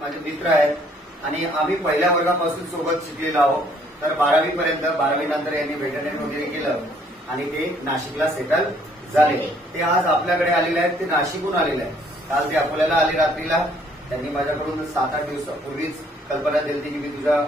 माझे मित्र आहेत आणि आम्ही पहिल्या वर्गापासून सोबत शिकलेलो आहोत. तर 12वी पर्यंत, 12वी नंतर यांनी व्हेटरनरी वगैरे केलं आणि ते नाशिकला सेटल झाले. ते आज आपल्याकडे आलेले आहेत. ते नाशिकहून आलेले आहेत. काल ते अकोल्याला आले रात्रीला. त्यांनी माझ्याकडून 7-8 दिवसापूर्वीच कल्पना दिली की मी तुझ्या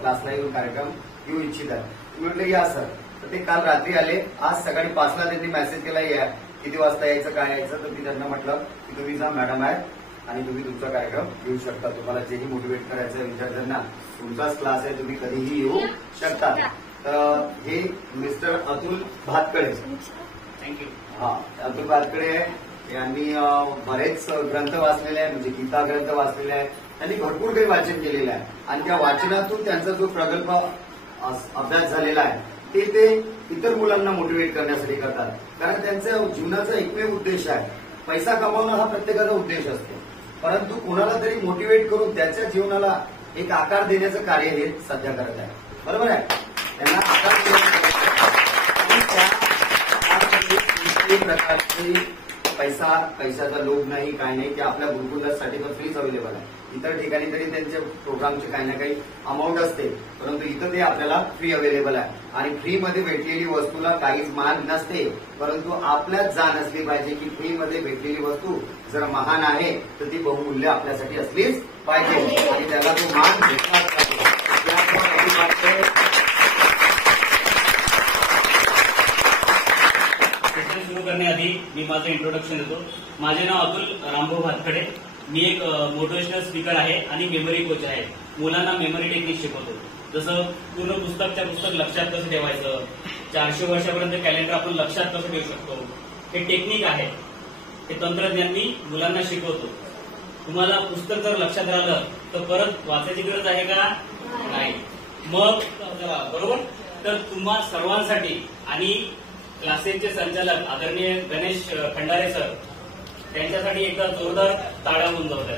क्लासला येऊन कार्यक्रम घेऊ इच्छित आहे. म्हटलं या सर. तर ते काल रात्री आले. आज सकाळी 5ला त्यांनी मेसेज केला या किती वाजता यायचं काय यायचं. तर मी त्यांना म्हटलं की तुम्ही जा मॅडम आहे आणि तुम्ही तुमचा कार्यक्रम घेऊ शकता. तुम्हाला जेही मोटिवेट करायचं आहे विद्यार्थ्यांना तुमचाच क्लास आहे, तुम्ही कधीही येऊ शकता. तर हे मिस्टर अतुल भातकडे. थँक्यू. हा, अतुल भातकडे यांनी बरेच ग्रंथ वाचलेले आहे, म्हणजे गीता ग्रंथ वाचलेले आहे. त्यांनी भरपूर काही वाचन केलेलं आहे आणि त्या वाचनातून त्यांचा जो प्रगल्भ अभ्यास झालेला आहे ते इतर मुलांना मोटिवेट करण्यासाठी करतात. कारण त्यांच्या जीवनाचा एकमेव उद्देश आहे. पैसा कमावणं हा प्रत्येकाचा उद्देश असतो, परंतु कोणाला तरी मोटिवेट करून त्याच्या जीवनाला एक आकार देण्याचं कार्य हे सध्या करत आहे. बरोबर आहे. त्यांना आकार प्रकारची पैशाचा लोभ नाही, काय नाही. की आपल्या गुरुकुलासाठी पण फ्रीच अवेलेबल आहे. इतर ठिकाणी तरी त्यांच्या प्रोग्रामचे काही ना काही अमाऊंट असते, परंतु इथं ते आपल्याला फ्री अवेलेबल आहे. आणि फ्रीमध्ये भेटलेली वस्तूला काहीच मान नसते, परंतु आपल्याच जाण असली पाहिजे की फ्रीमध्ये भेटलेली वस्तू जर महान आहे तर ती बहुमूल्य आपल्यासाठी असलीच पाहिजे आणि त्याला तो मान भेटलाच पाहिजे. सुरू करण्याआधी मी माझं इंट्रोडक्शन देतो. माझे नाव अतुल रामभाऊ भातकडे. मी एक मोटिवेशनल स्पीकर आहे आणि मेमरी कोच आहे. मुलांना मेमरी टेक्निक शिकवतो. जसं पूर्ण पुस्तक लक्षात कसं ठेवायचं, 400 वर्षापर्यंत कॅलेंडर आपण लक्षात कसं ठेवू शकतो, हे टेक्निक आहे. हे तंत्रज्ञान मी मुलांना शिकवतो. तुम्हाला पुस्तक जर लक्षात राहिलं तर परत वाचायची गरज आहे का? नाही. मग बरोबर. तर तुम्हा सर्वांसाठी आणि क्लासेसचे संचालक आदरणीय गणेश खंडारे सर त्यांच्यासाठी एकदा जोरदार टाळ्या होऊन जात आहे.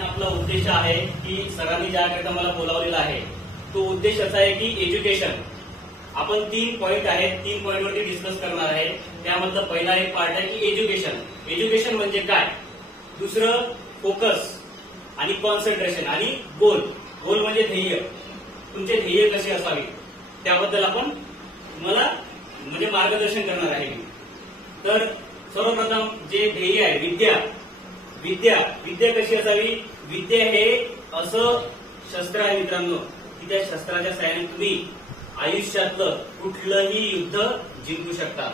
आपला उद्देश आहे की सरांनी ज्याकरता मला बोलावलेला आहे तो उद्देश असा आहे की एज्युकेशन. आपण 3 पॉईंट आहेत, 3 पॉईंटवरती डिस्कस करणार आहे. त्यामधलं पहिला एक पार्ट आहे की एज्युकेशन. एज्युकेशन म्हणजे काय, दुसरं फोकस आणि कॉन्सन्ट्रेशन आणि गोल. गोल म्हणजे ध्येय. तुमचे ध्येय कसे असावे त्याबद्दल आपण तुम्हाला म्हणजे मार्गदर्शन करणार आहे. तर सर्वप्रथम जे ध्येय आहे विद्या कशी असावी. विद्या हे असं शस्त्र आहे मित्रांनो की त्या शस्त्राच्या साहाय्याने तुम्ही आयुष्यातलं कुठलंही युद्ध जिंकू शकता.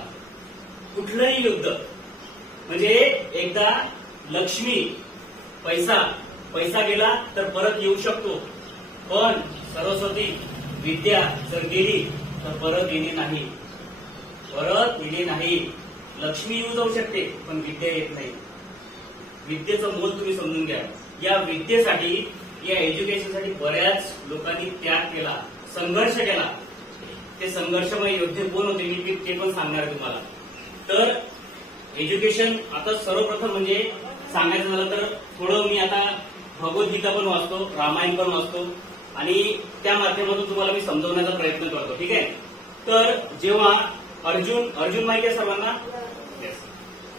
कुठलंही युद्ध म्हणजे एकदा लक्ष्मी पैसा गेला तर परत येऊ शकतो, पण सरस्वती विद्या जर गेली तर परत येणे नाही. लक्ष्मी येऊन जाऊ शकते पण विद्या येत नाही. विद्येचं मोल तुम्ही समजून घ्या. या विद्येसाठी, या एज्युकेशनसाठी बऱ्याच लोकांनी त्याग केला, संघर्ष केला. ते संघर्षमय योद्धे कोण होते मी ते पण सांगणार तुम्हाला. तर एज्युकेशन आता सर्वप्रथम म्हणजे सांगायचं झालं तर थोडं मी आता भगवद्गीता पण वाचतो, रामायण पण वाचतो आणि त्या माध्यमातून तुम्हाला मी समजवण्याचा प्रयत्न करतो. ठीक आहे. तर जेव्हा अर्जुन माहिती आहे सर्वांना.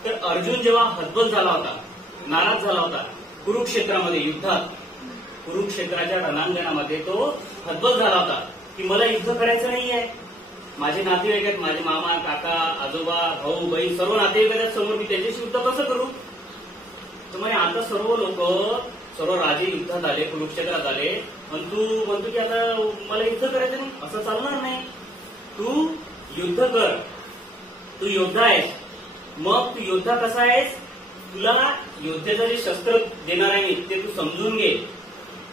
तर अर्जुन जेव्हा हतबल झाला होता, नाराज झाला होता कुरुक्षेत्रामध्ये युद्धात, कुरुक्षेत्राच्या रणांगणामध्ये तो हतबल झाला होता की मला युद्ध करायचं नाहीये. माझे नातेवाईक आहेत, माझे मामा, काका, आजोबा, भाऊ, बहीण सर्व नातेवाईक आहेत समोर, मी त्यांच्याशी युद्ध कसं करू. तर म्हणजे आता सर्व राजे युद्धात आले, कुरुक्षेत्रात आले आणि तू म्हणतो की आता मला युद्ध करायचं नाही, असं चालणार नाही. तू युद्ध कर. तू योद्धा आहेस. मग तू योद्धा कसा आहेस, तुला योद्धेचं जे शस्त्र देणार आहे ते तू समजून घे.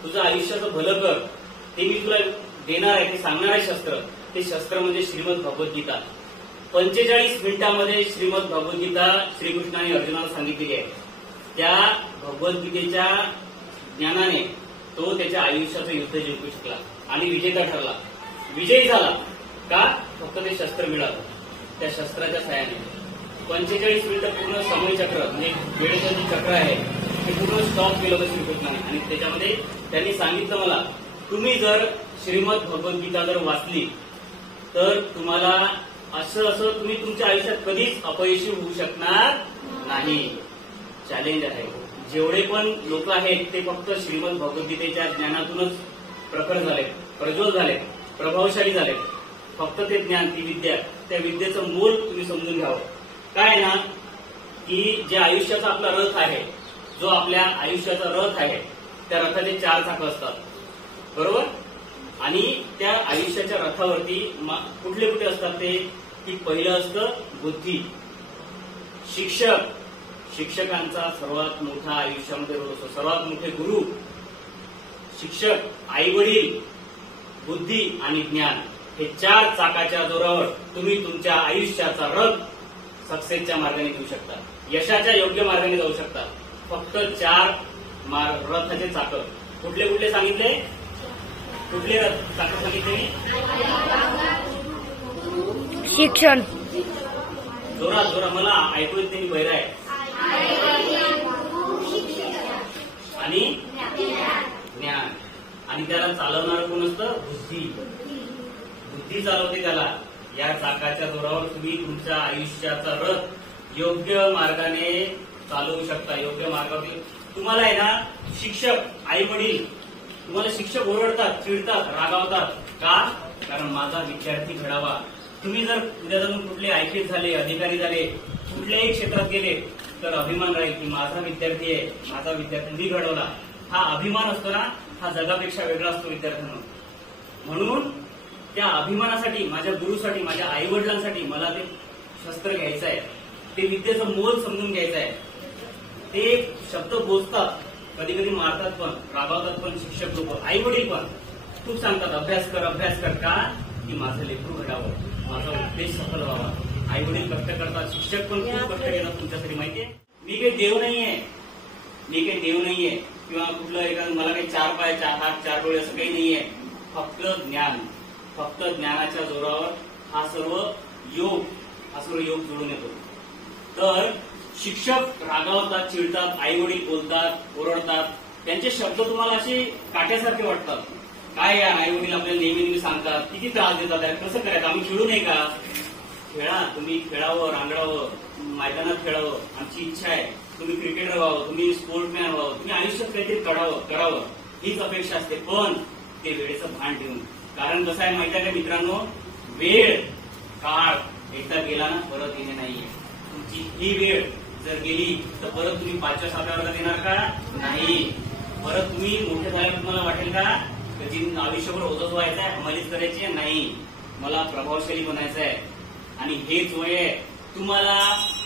तुझं आयुष्याचं भलं कर ते मी तुला देणार आहे, ते सांगणार आहे शस्त्र. ते शस्त्र म्हणजे श्रीमद भगवद्गीता. 45 मिनिटांमध्ये श्रीमद भगवद्गीता श्रीकृष्णाने अर्जुनाला सांगितलेली आहे. त्या भगवद्गीतेच्या ज्ञानाने तो त्याच्या आयुष्याचं युद्ध जिंकू शकला आणि विजेता ठरला. विजयी झाला का, फक्त ते शस्त्र मिळालं. त्या शस्त्राच्या साहाय्याने 45 मिनिटं पूर्ण समयचक्र म्हणजे वेळेचं जे चक्र आहे ते पूर्ण स्टॉप केलं होतं श्रीकृष्णाने. आणि त्याच्यामध्ये त्यांनी सांगितलं मला, तुम्ही जर श्रीमद भगवद्गीता जर वाचली तर तुम्हाला असं तुम्ही तुमच्या आयुष्यात कधीच अपयशी होऊ शकणार नाही. चॅलेंज आहे. जेवढे पण लोक आहेत ते फक्त श्रीमद भगवद्गीतेच्या ज्ञानातूनच प्रखर झाले, प्रज्वल झाले, प्रभावशाली झाले. फक्त ते ज्ञान, ती विद्या, त्या विद्येचं मोल तुम्ही समजून घ्यावं. काय ना की जे आयुष्याचा आपला रथ आहे, जो आपल्या आयुष्याचा रथ आहे, त्या रथाचे 4 चाकं असतात, बरोबर. आणि त्या आयुष्याच्या रथावरती कुठले कुठे असतात ते, की पहिलं असतं बुद्धी, शिक्षक, शिक्षकांचा सर्वात मोठा आयुष्यामध्ये रोल असतो, सर्वात मोठे गुरु शिक्षक, आई वडील, बुद्धी आणि ज्ञान. हे 4 चाकाच्या जोरावर तुम्ही तुमच्या आयुष्याचा रथ सक्सेसच्या मार्गाने घेऊ शकता, यशाच्या योग्य मार्गाने जाऊ शकता. फक्त 4 रथाचे चाकं. कुठले कुठले सांगितले? कुठले चाकं सांगितले? शिक्षण. जोरात जोरात, मला ऐकू येत नाही, बहिरा आहे. आणि ज्ञान. आणि त्याला चालवणार कोण असतं? बुद्धी. बुद्धी चालवते त्याला. या चाकाच्या जोरावर तुम्ही तुमच्या आयुष्याचा रथ योग्य मार्गाने चालवू शकता. योग्य मार्गावर तुम्हाला आहे ना, शिक्षक, आई वडील, तुम्हाला शिक्षक ओरडतात, चिडतात, रागावतात. का? कारण माझा विद्यार्थी घडावा. तुम्ही जर उद्या जाऊन कुठले आयपीएस झाले, अधिकारी झाले, कुठल्याही क्षेत्रात गेले तर अभिमान राहील की माझा विद्यार्थी आहे, माझा विद्यार्थी मी घडवला. हा अभिमान असतो ना, हा जगापेक्षा वेगळा असतो विद्यार्थ्यांना. म्हणून त्या अभिमानासाठी, माझ्या गुरुसाठी, माझ्या आई वडिलांसाठी मला ते शस्त्र घ्यायचं आहे, ते विद्येचं मोल समजून घ्यायचं आहे. ते शब्द बोचतात, कधी कधी मारतात पण, रागावतात पण शिक्षक लोक, आई वडील पण खूप सांगतात अभ्यास कर, अभ्यास कर. का? की माझं लेकरू घडावं, माझा उद्देश सफल व्हावा. आई वडील कष्ट करतात, शिक्षक पण खूप कष्ट घेतात तुमच्यासाठी. माहितीये, मी काही देव नाहीये, मी काही देव नाहीये किंवा कुठलं एखादं मला काही 4 पाय, 4 हात, 4 डोळे असं काही नाहीये. फक्त ज्ञान, फक्त ज्ञानाच्या जोरावर हा सर्व योग जुळून येतो. तर शिक्षक रागावतात, चिडतात, आई वडील बोलतात, ओरडतात, त्यांचे शब्द तुम्हाला असे काट्यासारखे वाटतात. काय यार, आई वडील आपल्याला नेहमी सांगतात, किती त्रास देतात, कसं करायचं, आम्ही खेळू नये का? खेळा, तुम्ही खेळावं, रांगडावं, मैदानात खेळावं, आमची इच्छा आहे. तुम्ही क्रिकेटर व्हावं, तुम्ही स्पोर्ट्समॅन व्हावं, तुम्ही आयुष्यात काहीतरी करावं, हीच अपेक्षा असते. पण ते वेळेचं भान ठेवून. कारण कसं आहे माहिती आहे का मित्रांनो, वेळ, काळ एकदा गेला ना परत येणे नाहीये. तुमची ही वेळ जर गेली तर परत तुम्ही 5व्या 7व्या वर्गात येणार का? नाही. परत तुम्ही मोठे झाल्यावर तुम्हाला वाटेल का आयुष्यभर ओझच व्हायचं आहे, अंमलीच करायची आहे? नाही, मला प्रभावशाली बनायचं आहे. आणि हेच वय आहे. तुम्हाला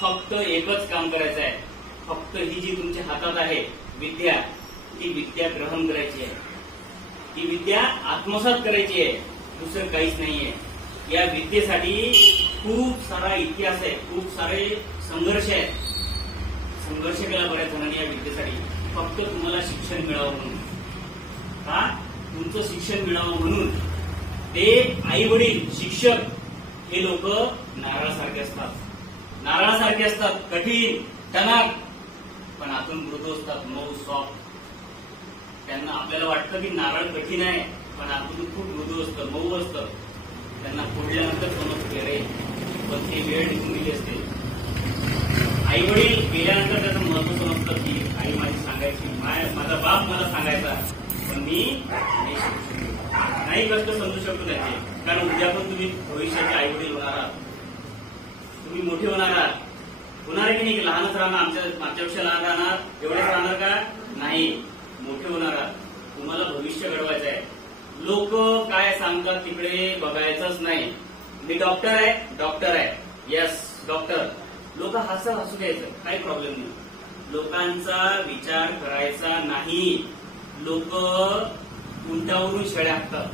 फक्त एकच काम करायचं आहे. फक्त ही जी तुमच्या हातात आहे विद्या, ती विद्या ग्रहण करायची आहे, ती विद्या आत्मसात करायची आहे. दुसरं काहीच नाहीये. या विद्येसाठी खूप सारा इतिहास आहे, खूप सारे संघर्ष आहेत. संघर्ष केला बऱ्याच जणांनी या विद्येसाठी. फक्त तुम्हाला शिक्षण मिळावं म्हणून. का? तुमचं शिक्षण मिळावं म्हणून. ते आई वडील, शिक्षक हे लोक नारळासारखे असतात. नारळासारखे असतात, कठीण, टणक, पण आतून मृदू असतात, मऊ, सॉफ्ट. त्यांना आपल्याला वाटतं की नारळ कठीण आहे, पण आतून खूप मृदू असतं, मऊ असतं. त्यांना फोडल्यानंतर समजते रे, पण ते वेळ निघून गेली असते. आई वडील गेल्यानंतर त्याचं महत्व समजतं की आई माझी सांगायची, माझा बाप मला सांगायचा, पण मी नाही कष्ट समजू शकतो त्याचे. कारण उद्या पण तुम्ही भविष्याचे आई वडील होणार आहात, तुम्ही मोठे होणार आहात. होणार की नाही? लहानच राहणार, आमच्यापेक्षा लहान राहणार, एवढेच राहणार का? नाही, मोठे होणार आहात. तुम्हाला भविष्य घडवायचं आहे. लोक काय सांगतात तिकडे बघायचंच नाही. मी डॉक्टर आहे, डॉक्टर आहे, येस डॉक्टर. लोक हसू द्यायचं, काही प्रॉब्लेम नाही. लोकांचा विचार करायचा नाही. लोक उंटावरून शेळ्या हाकतात.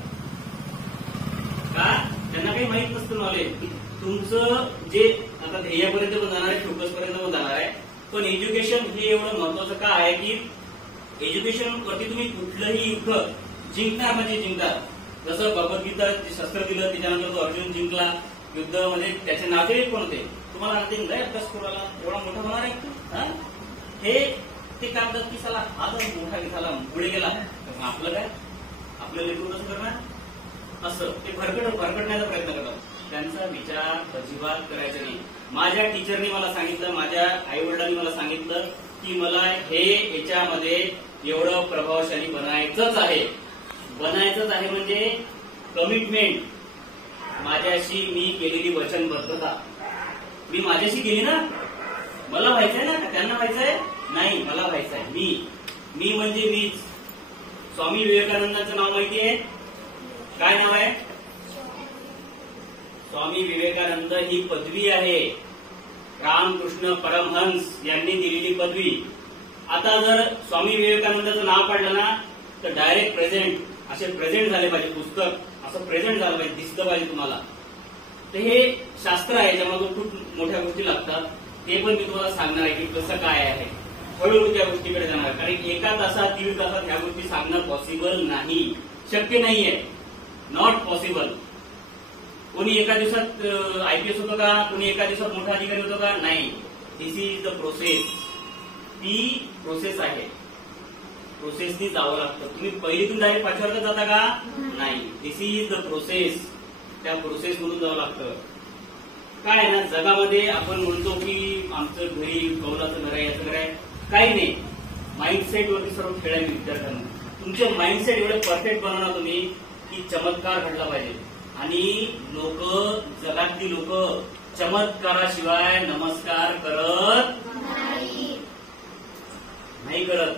का? त्यांना काही माहित नसतं नॉलेज. तुमचं जे आता ध्येयापर्यंत पण जाणार आहे, फोकस पर्यंत पण जाणार आहे. पण एज्युकेशन हे एवढं महत्वाचं का आहे की एज्युकेशन वरती तुम्ही कुठलंही युद्ध जिंकणार म्हणजे जिंकणार. जसं भगवद्गीता शस्त्र दिलं, त्याच्यानंतर तो अर्जुन जिंकला युद्धामध्ये, त्याचे नातेवाईक कोण होते? तुम्हाला नातेवाईक नाही अभ्यास करू आला, एवढा मोठा होणार आहे. हे ते काय म्हणतात की चला हा जर मोठा झाला, पुढे गेला, आपलं काय, आपलं लेकरू कसं करणार? असं ते भरकटण्याचा प्रयत्न करतात. त्यांचा विचार अजिबात करायचा नाही. माझ्या टीचरनी मला सांगितलं, माझ्या आई वडिलांनी मला सांगितलं की मला हे याच्यामध्ये एवढं प्रभावशाली बनायचंच आहे म्हणजे कमिटमेंट, माझ्याशी मी केलेली वचनबद्धता, मी माझ्याशी केली ना, मला व्हायचंय ना, त्यांना व्हायचंय नाही, मला व्हायचंय, मी म्हणजे मीच. स्वामी विवेकानंदांचं नाव माहिती आहे? काय नाव आहे? स्वामी विवेकानंद ही पदवी आहे, रामकृष्ण परमहंस यांनी दिलेली पदवी. आता जर स्वामी विवेकानंदाचं नाव काढलं ना तर डायरेक्ट प्रेझेंट, असे प्रेझेंट झाले पाहिजे, पुस्तक असं प्रेझेंट झालं पाहिजे, दिसलं पाहिजे तुम्हाला. तर हे शास्त्र आहे, ज्यामध्ये खूप मोठ्या गोष्टी लागतात. ते पण मी तुम्हाला सांगणार आहे की कसं काय आहे, हळूहळू त्या गोष्टीकडे जाणार. कारण एका तासात 1.5 तासात ह्या गोष्टी सांगणं पॉसिबल नाही, शक्य नाहीये, नॉट पॉसिबल. कोणी एका दिवसात IPS होतं का? कोणी एका दिवसात मोठा अधिकारी होतो का? नाही. दिस इज द प्रोसेस. ती प्रोसेस आहे, प्रोसेसनी जावं लागतं. तुम्ही पहिलीतून डायरेक्ट 5व्या वर्गात जाता का? नाही. दिस इज द प्रोसेस. त्या प्रोसेस मधून जावं लागतं. काय आहे ना, जगामध्ये आपण म्हणतो की आमचं घरी कौलाचं घर आहे, याचं घर आहे, काही नाही. माइंडसेट वरती सर्व खेळ आहे विद्यार्थ्यांना. तुमचे माइंडसेट एवढे परफेक्ट बनवणार तुम्ही की चमत्कार घडला पाहिजे. आणि जगातली लोक चमत्काराशिवाय नमस्कार करत नाही करत.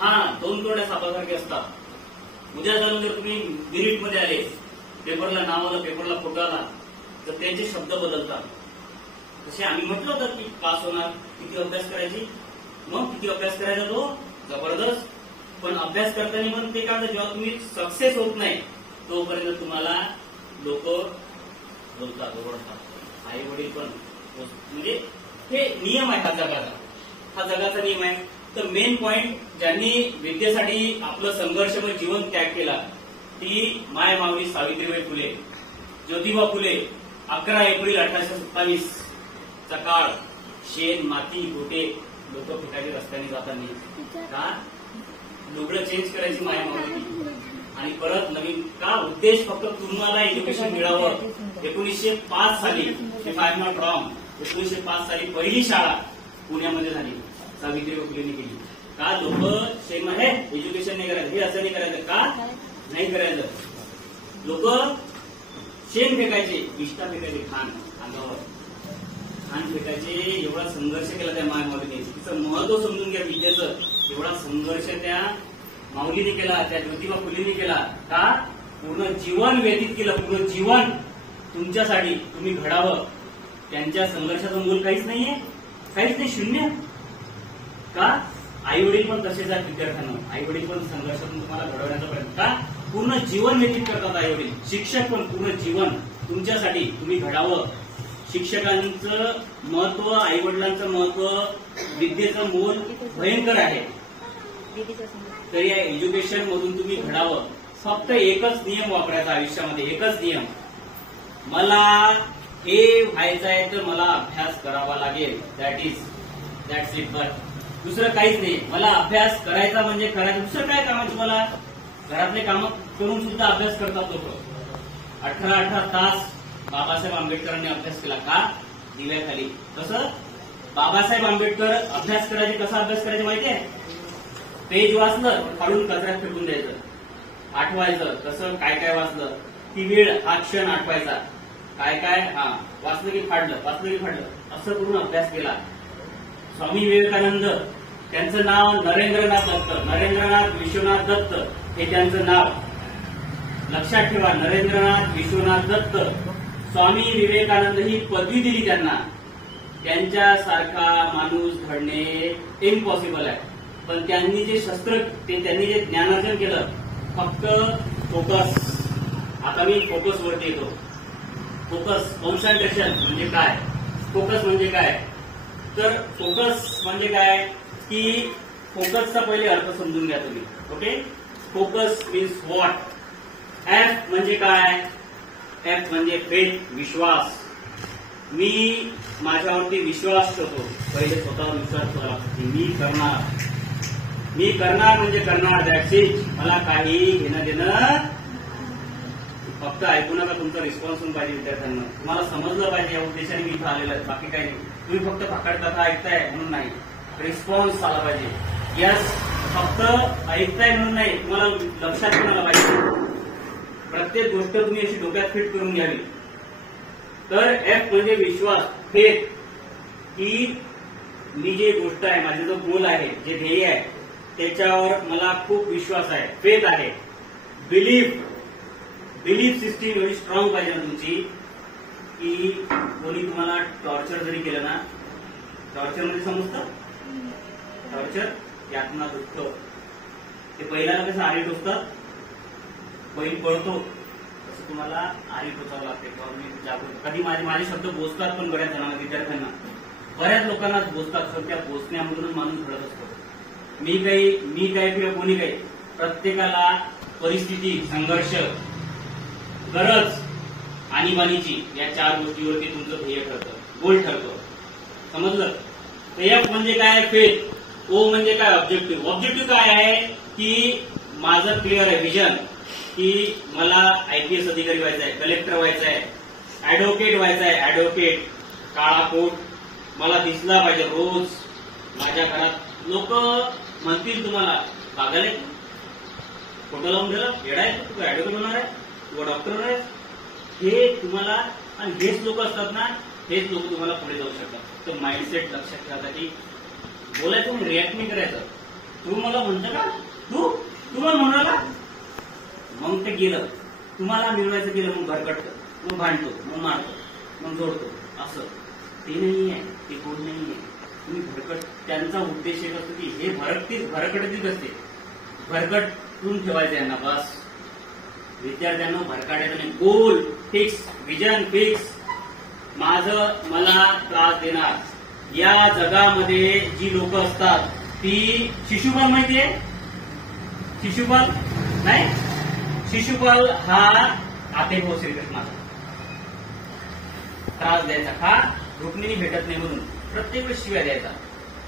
हा, 2 तोड्या सापासारखे असतात. उद्या जाऊन जर तुम्ही मेरिटमध्ये आले, पेपरला नाव आलं, पेपरला फोटो आला, तर त्यांचे शब्द बदलतात. तसे आम्ही म्हटलं होतं की पास होणार, किती अभ्यास करायची, मग किती अभ्यास करायचा तो जबरदस्त. पण अभ्यास करताना पण ते काय, जेव्हा तुम्ही सक्सेस होत नाही तोपर्यंत तुम्हाला लोक बोलतात, ओरडतात, आई वडील पण. म्हणजे हे नियम आहे, हा जगाचा नियम आहे. तर मेन पॉइंट, ज्यांनी विद्येसाठी आपलं संघर्षमय जीवन त्याग केला ती माय माऊली सावित्रीबाई फुले, ज्योतिबा फुले. 11 एप्रिल 1827 चा काळ, शेण, माती, गोटे लोक फेकायचे रस्त्याने जाताना. का? लुगडं चेंज करायची माय माऊली आणि परत नवीन. का? उद्देश फक्त तुम्हाला एज्युकेशन मिळावं. 1905 साली, if I am not wrong, 1905 साली पहिली शाळा पुण्यामध्ये झाली, सावित्रीबाई फुलेंनी केली. का? लोक शेण आहे, एज्युकेशन नाही करायचं, हे असं नाही करायचं. का नाही करायचं? लोक शेण फेकायचे, विष्ठा फेकायचे, खान अंगावर खान फेकायचे. एवढा संघर्ष केला त्या माय माऊलीने. तिचं महत्व समजून घ्या विद्येचं. एवढा संघर्ष त्या माऊलीने केला, त्या ज्योतिबा फुलेंनी केला. का? पूर्ण जीवन व्यतीत केलं, पूर्ण जीवन तुमच्यासाठी तुम्ही घडावं. त्यांच्या संघर्षाचं मूल काहीच नाहीये, काहीच नाही, शून्य. का? आई वडील पण तसेच आहेत विद्यार्थ्यांना, आई वडील पण संघर्षातून तुम्हाला घडवण्याचा प्रयत्न. का? पूर्ण जीवन व्यतीत करतात आई वडील. शिक्षक पण पूर्ण जीवन तुमच्यासाठी तुम्ही घडावं. शिक्षकांचं महत्व, आई वडिलांचं महत्व, विद्येचं मोल भयंकर आहे. तर या एज्युकेशन मधून तुम्ही घडावं. फक्त एकच नियम वापरायचा आयुष्यामध्ये, एकच नियम, मला हे व्हायचं आहे तर मला अभ्यास करावा लागेल. That's it. बट दुसरं काहीच नाही. मला अभ्यास करायचा म्हणजे करायचं. दुसरं काय काम आहे तुम्हाला? घरातले कामं करून सुद्धा अभ्यास करतात लोक. 18 तास बाबासाहेब आंबेडकरांनी अभ्यास केला. का? दिव्याखाली. कसं? बाबासाहेब आंबेडकर अभ्यास करायचे. कसा अभ्यास करायचे माहितीये? पेज वाचलं, काढून कचऱ्यात फेकून द्यायचं, आठवायचं. कसं? काय काय वाचलं, ती वेळ, हा क्षण आठवायचा. काय काय, हा वाचलं की फाडलं, वाचलं की फाडलं, असं करून अभ्यास केला. स्वामी विवेकानंद, त्यांचं नाव नरेंद्रनाथ दत्त, नरेंद्रनाथ विश्वनाथ दत्त हे त्यांचं नाव. लक्षात ठेवा, नरेंद्रनाथ विश्वनाथ दत्त. स्वामी विवेकानंद ही पदवी दिली त्यांना. त्यांच्यासारखा माणूस घडणे इम्पॉसिबल आहे. पण त्यांनी जे त्यांनी जे ज्ञानार्जन केलं, फक्त फोकस. आता मी फोकस वरती येतो. फोकस, कॉन्सन्ट्रेशन म्हणजे काय? फोकस म्हणजे काय? तर फोकस म्हणजे काय की फोकसचा पहिले अर्थ समजून घ्या तुम्ही. Okay, focus means what. F म्हणजे काय? एफ म्हणजे फेथ, विश्वास. मी माझ्यावरती विश्वास ठेवतो. पहिले स्वतःवर विश्वास ठेवा. मी करणार म्हणजे करणार. That's it. मला काही घेणं देणं. फक्त ऐकू नका, तुमचा रिस्पॉन्स पण पाहिजे विद्यार्थ्यांना. तुम्हाला समजलं पाहिजे, या उद्देशाने मी इथं आलेलं आहे, बाकी काही नाही. तुम्ही फक्त फाकाड कथा ऐकताय म्हणून नाही. रिस्पॉन्स आला पाहिजे. यस फक्त ऐकताय म्हणून नाही, तुम्हाला लक्षात पण आला पाहिजे. प्रत्येक गोष्ट तुम्ही अशी डोक्यात फिट करून घ्यावी. तर एफ म्हणजे विश्वास, फेथ, की मी जे गोष्ट आहे, माझे जो गोल आहे, जे ध्येय आहे, त्याच्यावर मला खूप विश्वास आहे, फेथ आहे. बिलीफ सिस्टीम एवढी स्ट्रॉंग पाहिजे ना तुमची, की कोणी तुम्हाला टॉर्चर जरी केलं ना, टॉर्चर म्हणजे समजतं, टॉर्चर यातना दुखतं. ते पहिल्याला कसं आरी टोचतात, बैल पळतो, तसं तुम्हाला आरी टोचावं लागते. कधी माझे शब्द बोचतात पण बऱ्याच जणांना, विद्यार्थ्यांना, बऱ्याच लोकांना बोचतात. त्या बोचण्यामधून माणूस घडत असतो. मी काही किंवा कोणी काही, प्रत्येकाला परिस्थिती, संघर्ष, गरज, आणीबाणीची या 4 गोष्टीवरती तुमचं ध्येय ठरतं, गोल ठरतं. समजलं? एफ म्हणजे काय, फेथ. ओ म्हणजे काय, ऑब्जेक्टिव्ह. ऑब्जेक्टिव्ह काय आहे, की माझं क्लिअर आहे विजन, की मला IPS अधिकारी व्हायचं आहे, कलेक्टर व्हायचं आहे, ऍडव्होकेट व्हायचं आहे. ऍडव्होकेट, काळा कोट मला दिसला पाहिजे रोज माझ्या घरात. लोक म्हणतील तुम्हाला, पागल आहे, फोटो लावून दिला, येडा आहे, तू ऍडव्होकेट होणार आहे, तू डॉक्टर आहे. हे तुम्हाला, आणि हेच लोक असतात ना, हेच लोक तुम्हाला पुढे जाऊ शकतात. तर माइंडसेट लक्षात ठेवा, की बोलायचं नाही, रिॲक्ट नाही करायचं. तू मला म्हणतो का, तू मला म्हणाला, मग ते गेलं, तुम्हाला मिळवायचं गेलं, मग भरकटतं, मग भांडतो, मग मारतो, मग जोडतो. असं ते नाही आहे, ते कोण नाही आहे. तुम्ही भरकट, त्यांचा उद्देश एक असतो की हे भरकटतीच असते, भरकटून ठेवायचं यांना. बस विद्यार्थ्यांना भरकाटायचं नाही. गोल फिक्स, विजन फिक्स. मला त्रास देणार. या जगामध्ये जी लोक असतात ती, शिशुपाल माहितीये, शिशुपाल नाही, शिशुपाल हा आते हो श्रीकृष्णाचा, त्रास द्यायचा, का रुक्मिणी भेटत नाही म्हणून प्रत्येक वेळेस शिव्या द्यायचा.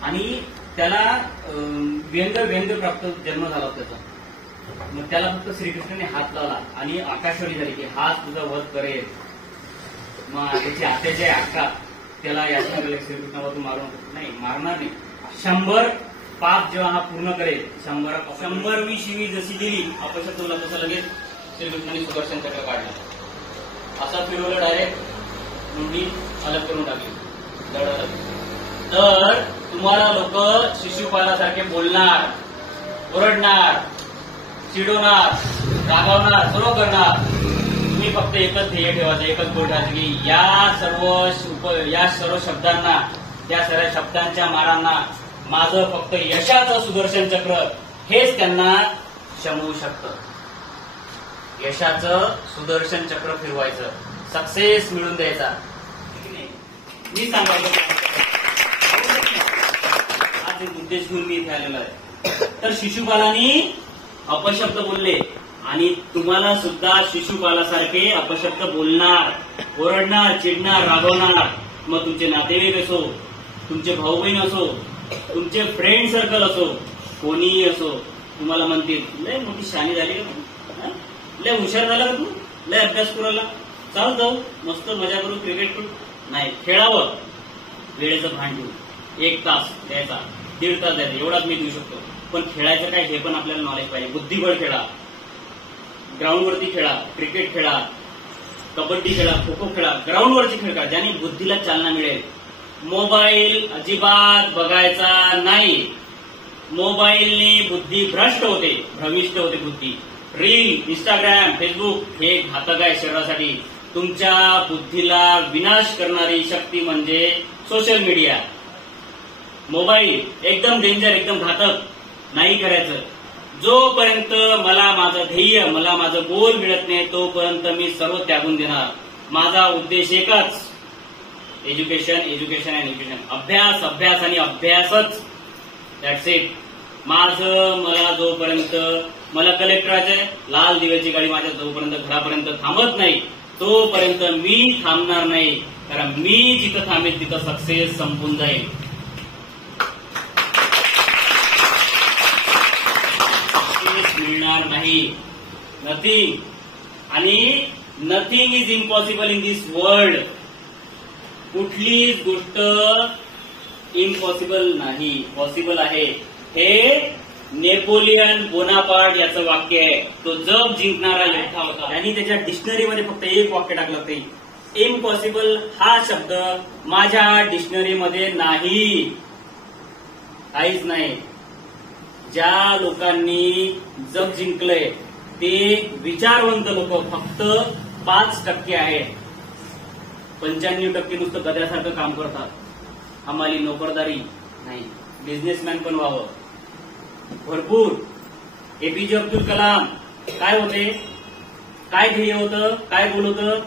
आणि त्याला व्यंग प्राप्त जन्म झाला त्याचा. मग त्याला फक्त श्रीकृष्णाने हात लावला आणि आकाशवाणी झाली की हात तुझा वध करेल. मग त्याची आत्याची अक्का त्याला याचना केलं, श्रीकृष्णावर तू मारून नाही, मारणार नाही. 100 पाप जेव्हा हा पूर्ण करेल, 100वी शिवी जशी दिली अपशब्दला, तसं लगेच श्रीकृष्णाने सुदर्शन चक्र काढलं. असा फिरवलं डायरेक्ट, मुंडी अलग करून टाकली, लढत. तर तुम्हाला लोक शिशुपालासारखे बोलणार, ओरडणार, चिडवणार, रागावणार, सर्व करणार. तुम्ही फक्त एकच ध्येय ठेवायचं, एकच गोष्ट आहे की या सर्व शब्दांना, त्या सर्व शब्दांच्या मारांना माझं फक्त यशाचं सुदर्शन चक्र हेच त्यांना शमवू शकतं. यशाचं सुदर्शन चक्र फिरवायचं, सक्सेस मिळून द्यायचा. मी सांगायचं आज एक उद्देश घेऊन मी इथे आलेलो आहे. तर शिशुपालांनी अपशब्द बोलले आणि तुम्हाला सुद्धा शिशुपालासारखे अपशब्द बोलणार, ओरडणार, चिडणार, रागवणार. मग तुमचे नातेवाईक असो, तुमचे भाऊ बहीण असो, तुमचे फ्रेंड सर्कल असो, कोणीही असो, तुम्हाला म्हणतील लय मोठी शानी झाली का, लय हुशार झाला का तू, लय अभ्यास करायला, चाल जाऊ मस्त मजा करू, क्रिकेट करू. नाही, खेळावं, वेळेचं भान ठेवू. 1 तास द्यायचा, 1.5 तास द्यायचा, एवढाच मी देऊ शकतो. पण खेळायचं काय हे पण आपल्याला नॉलेज पाहिजे. बुद्धिबळ खेळा, ग्राउंडवरती खेळा, क्रिकेट खेळा, कबड्डी खेळा, खो खो खेळा, ग्राउंडवरची खेळ खेळा, ज्याने बुद्धीला चालना मिळेल. मोबाईल अजिबात बघायचा नाही. मोबाईलने बुद्धी भ्रष्ट होते, भ्रमिष्ट होते बुद्धी. रील, इंस्टाग्राम, फेसबुक हे घातक आहे शरीरासाठी. तुमच्या बुद्धीला विनाश करणारी शक्ती म्हणजे सोशल मीडिया, मोबाईल. एकदम डेंजर, एकदम घातक. नाही करायचं. जोपर्यंत मला माझं ध्येय, मला माझं गोल मिळत नाही तोपर्यंत मी सर्व त्यागून देणार. माझा उद्देश एकच, एज्युकेशन, एज्युकेशन अँड एज्युकेशन. अभ्यास, अभ्यास आणि अभ्यासच. That's it. मला जोपर्यंत मला कलेक्टराचे लाल दिव्याची गाडी माझ्या जोपर्यंत घरापर्यंत थांबत नाही तोपर्यंत मी थांबणार नाही. कारण मी जिथं थांबेल तिथं सक्सेस संपून जाईल. मिळणार नाही. नथिंग आणि nothing is impossible in this world. कुठलीच गोष्ट इम्पॉसिबल नाही, पॉसिबल आहे. हे नेपोलियन बोनापार्ट याचं वाक्य आहे. तो जग जिंकणारा योद्धा होता. त्यांनी त्याच्या डिक्शनरीमध्ये फक्त एक वाक्य टाकलं होते, इम्पॉसिबल हा शब्द माझ्या डिक्शनरीमध्ये नाही, काहीच नाही. ज्या लोकांनी जग जिंकलंय ते विचारवंत लोक फक्त 5% आहेत. 95% नुसतं गद्यासारखं काम करतात. हमाली नोकरदारी नाही, बिझनेसमॅन पण व्हावं. भरपूर. एपीजे अब्दुल कलाम काय होते, काय ध्येय होतं, काय गोल होतं,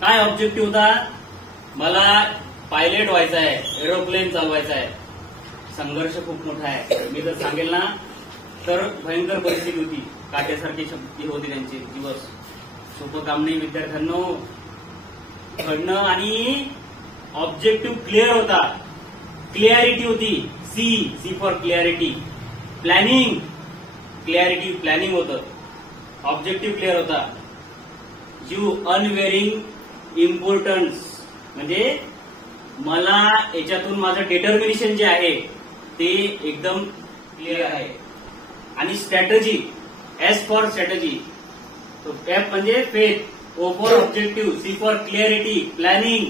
काय ऑब्जेक्टिव्ह होता, मला पायलट व्हायचं आहे, एरोप्लेन चालवायचा आहे. संघर्ष खूप मोठा आहे. मी जर सांगेल ना तर भयंकर परिस्थिती होती, काट्यासारखी शक्ती होती त्यांचे दिवस. सोपं काम नाही विद्यार्थ्यांनो घडणं. आणि ऑब्जेक्टिव्ह क्लिअर होता, क्लिअरिटी होती. See for clarity. Planning, clarity, planning होतं. ऑब्जेक्टिव्ह क्लिअर होता. यू अनवेरिंग इम्पॉर्टन्स म्हणजे मला याच्यातून माझं डिटर्मिनेशन जे आहे ते एकदम क्लिअर आहे. आणि strategy, S for strategy. F म्हणजे faith, O for objective, C for clarity, planning,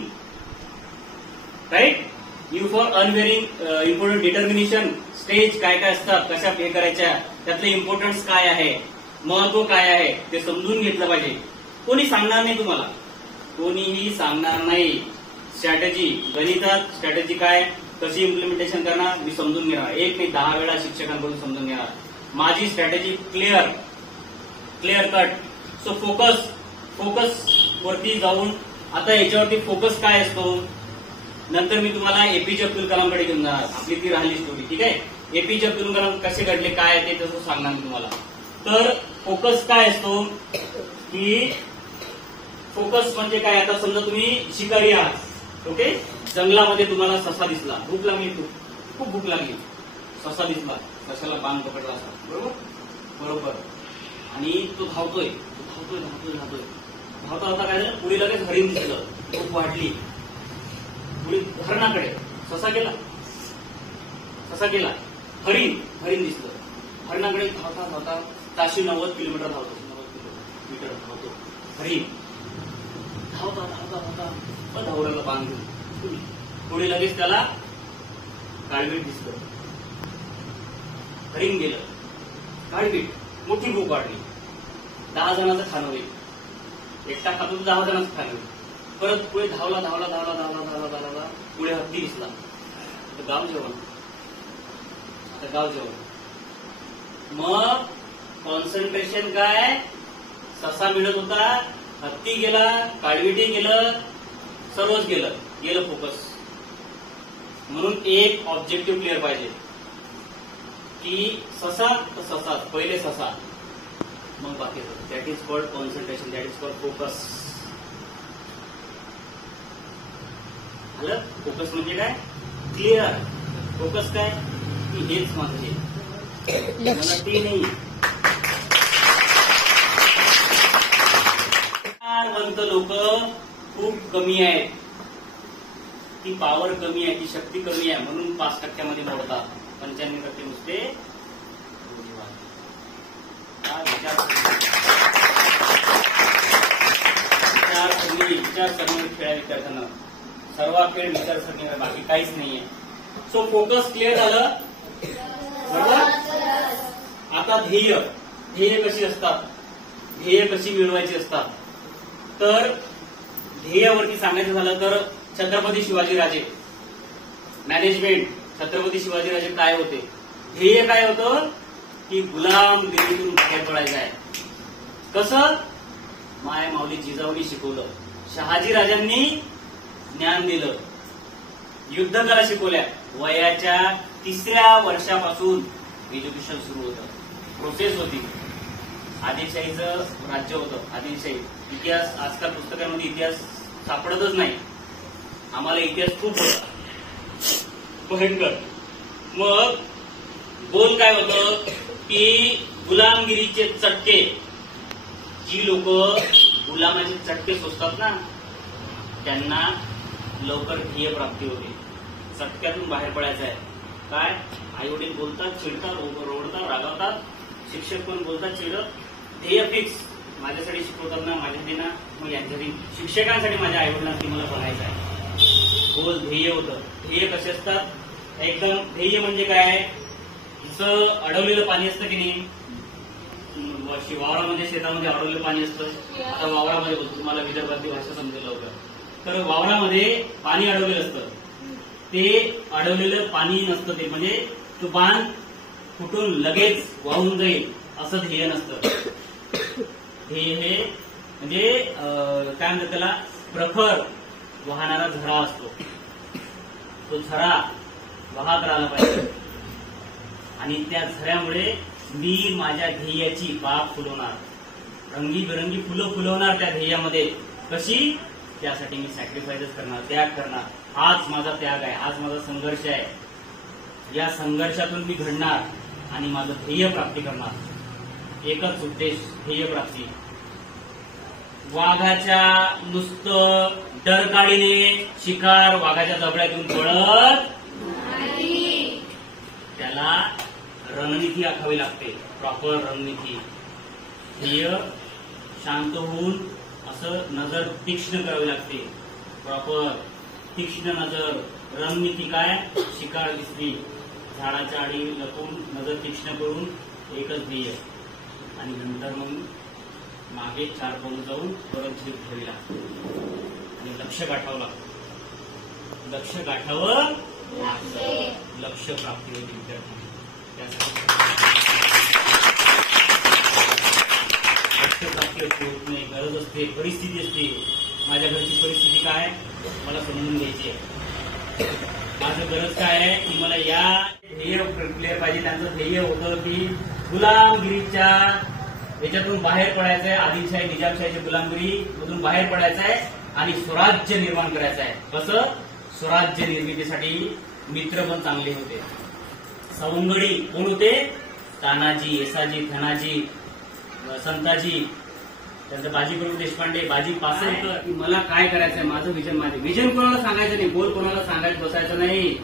right. U for unwavering important determination. Stage काय काय असतात, कशा प्ले करायच्या, त्यातलं इम्पॉर्टन्स काय आहे, महत्व काय आहे ते समजून घेतलं पाहिजे. कोणी सांगणार नाही तुम्हाला, कोणीही सांगणार नाही. स्ट्रॅटेजी, गणितात स्ट्रॅटेजी काय, कशी इम्प्लिमेंटेशन करणार मी समजून घेणार. 1 नाही 10 वेळा शिक्षकांकडून समजून घेणार. माझी strategy clear cut. So focus वरती जाऊन आता याच्यावरती फोकस काय असतो नंतर मी तुम्हाला एपीजे अब्दुल कलामकडे घेऊन जाणार. आपली ती राहिली स्टोरी, ठीक आहे. एपीजे अब्दुल कलाम कसे घडले काय ते तसं सांगणार मी तुम्हाला. तर फोकस काय असतो की फोकस म्हणजे काय, आता समजा तुम्ही शिकारी आहात, ओके. जंगलामध्ये तुम्हाला ससा दिसला, भूक लागली, खूप भूक लागली, ससा दिसला, सशाला बांध पकडला असा, बरोबर. आणि तो धावतोय धावता काय झालं, पुढे लगेच हरिण दिसलं, भूक वाढली, पुढे हरणाकडे, ससा गेला, हरिण दिसलं, हरणाकडे धावता ताशी 90 किलोमीटर धावतो हरिण. धावता धावड्याला बांधून पुढे लगेच त्याला काळवीट दिसलं, हरिण गेलं, काळवीट, मोठी भूक वाढली, 10 जणांचं खाणं होईल, एकटा खातो 10 जणांचं खाणं होईल. परत पुढे धावला पुढे हत्ती दिसला, गाव जेवण. मग कॉन्सन्ट्रेशन काय, ससा मिळत होता, हत्ती गेला, काळविटी गेलं, सर्वच गेलं फोकस. म्हणून एक ऑब्जेक्टिव्ह क्लिअर पाहिजे की ससा तर ससा, पहिले ससा मग बाकी. That is called concentration, that is called focus. झालं. फोकस म्हणजे काय, क्लिअर. फोकस काय की हेच माझे, मला ते नाही. विचारवंत लोक खूप कमी आहेत, ती पॉवर कमी आहे, ती शक्ती कमी आहे, म्हणून 5% मोडतात. 95% नुसते विचारसरणीवर खेळा. विद्यार्थ्यांना सर्व खेळ विचारसरणीवर, बाकी काहीच नाहीये. सो फोकस क्लिअर झालं, बरोबर. आता ध्येय कशी असतात, ध्येय कशी मिळवायची असतात. तर ध्येयावरती सांगायचं झालं तर छत्रपती शिवाजीराजे, मॅनेजमेंट, छत्रपती शिवाजीराजे काय होते, ध्येय काय होतं की गुलामगिरीतून बाहेर पडायचं आहे. कसं, माय माऊली जिजाऊनी शिकवलं, शहाजीराजांनी ज्ञान दिलं, युद्धकला शिकवल्या. वयाच्या 3ऱ्या वर्षापासून एज्युकेशन सुरू होतं, प्रोसेस होती. आदिलशाहीचं राज्य होतं, आदिलशाही. इतिहास आजकाल पुस्तकांमध्ये इतिहास सापडतच नाही, आम्हाला इतिहास खूप होता भयंकर. मग गोल काय होतं की गुलामगिरीचे चटके, जी लोक गुलामाचे चटके सोसतात ना त्यांना लवकर ध्येय प्राप्ती होते. चटक्यातून बाहेर पडायचं आहे. काय आई वडील बोलतात, चिडतात, ओरडतात, रागावतात, शिक्षक पण बोलतात, चिडत. ध्येय फिक्स, माझ्यासाठी शिकवतात ना, माझ्यासाठी ना, मग यांच्यासाठी शिक्षकांसाठी माझ्या आई वडिलांसाठी मला बनायचं आहे. गोल ध्येय होतं. ध्येय कसे असतात? एकदम ध्येय म्हणजे काय? जसं अडवलेलं पाणी असतं की नाही, वावरामध्ये शेतामध्ये अडवलेलं पाणी असतं. आता वावरामध्ये बोलतो, तुम्हाला विदर्भातली भाषा समजेल लवकर. तर वावरामध्ये पाणी अडवलेलं असतं. ते अडवलेलं पाणी नसतं, ते म्हणजे तो बांध फुटून लगेच वाहून जाईल असं ध्येय नसतं. ध्येय हे म्हणजे काय म्हणतात त्याला, प्रखर वाहणारा झरा असतो. तो झरा वाहत राहिला पाहिजे आणि त्या झऱ्यामुळे मी माझ्या ध्येयाची बाग फुलवणार, रंगीबेरंगी फुलं फुलवणार त्या ध्येयामध्ये. कशी? त्यासाठी मी सॅक्रिफायसेस करणार, त्याग करणार. हाच माझा त्याग आहे, हाच माझा संघर्ष आहे. या संघर्षातून मी घडणार आणि माझं ध्येय प्राप्ती करणार. एकच उद्देश, ध्येय प्राप्ती. वाघाच्या नुसतं डरकाळीने शिकार वाघाच्या जबड्यातून पळत, त्याला रणनीती आखावी लागते, प्रॉपर रणनीती. ध्येय शांत होऊन असं नजर तीक्ष्ण करावी लागते, प्रॉपर तीक्ष्ण नजर. रणनीती काय? शिकार दिसली, झाडाच्या आडी लपून नजर तीक्ष्ण करून एकच ध्येय आणि नंतर मग मागे 4 पाऊल जाऊन परत झेप घ्यावी लागते आणि लक्ष गाठावं लागतं. लक्ष गाठावं, लक्ष प्राप्ती होती विद्यार्थ्यांना. त्यासाठी लक्ष प्राप्ती होत नाही, गरज असते, परिस्थिती असते. माझ्या घरची परिस्थिती काय मला समजून घ्यायची आहे. माझं गरज काय आहे की मला या ध्येय प्लेअर पाहिजे. त्यांचं ध्येय होतं की गुलामगिरीच्या याच्यातून बाहेर पडायचं आहे, आदिलशाही निजामशाहीच्या गुलामगिरी मधून बाहेर पडायचं आहे आणि स्वराज्य निर्माण करायचं आहे. कसं? स्वराज्य निर्मितीसाठी मित्र पण चांगले होते. सवंगडी कोण होते? तानाजी, येसाजी, धनाजी, संताजी, त्यांचं बाजीप्रभू देशपांडे, बाजी पासष्ट. मला काय करायचंय, माझं विजन, माझे विजन कोणाला सांगायचं नाही, गोल कोणाला सांगायचं बसायचं नाही,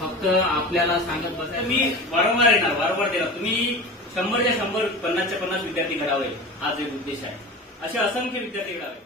फक्त आपल्याला सांगत बसायचं. मी वारंवार येणार, वारंवार देणार. तुम्ही 100च्या 100, 50च्या 50 विद्यार्थी घडावे, हा जो उद्देश आहे. असे असंख्य विद्यार्थी घडावे.